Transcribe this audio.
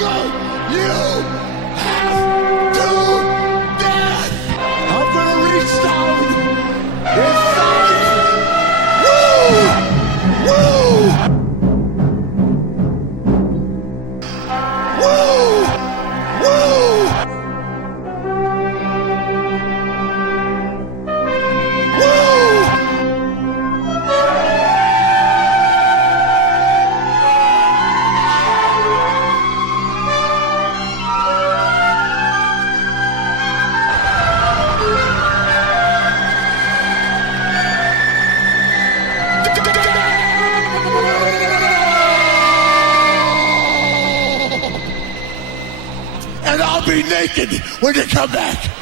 struggle you have to death. I'm gonna reach down and find. Woo! Woo! Woo! Woo! And I'll be naked when you come back.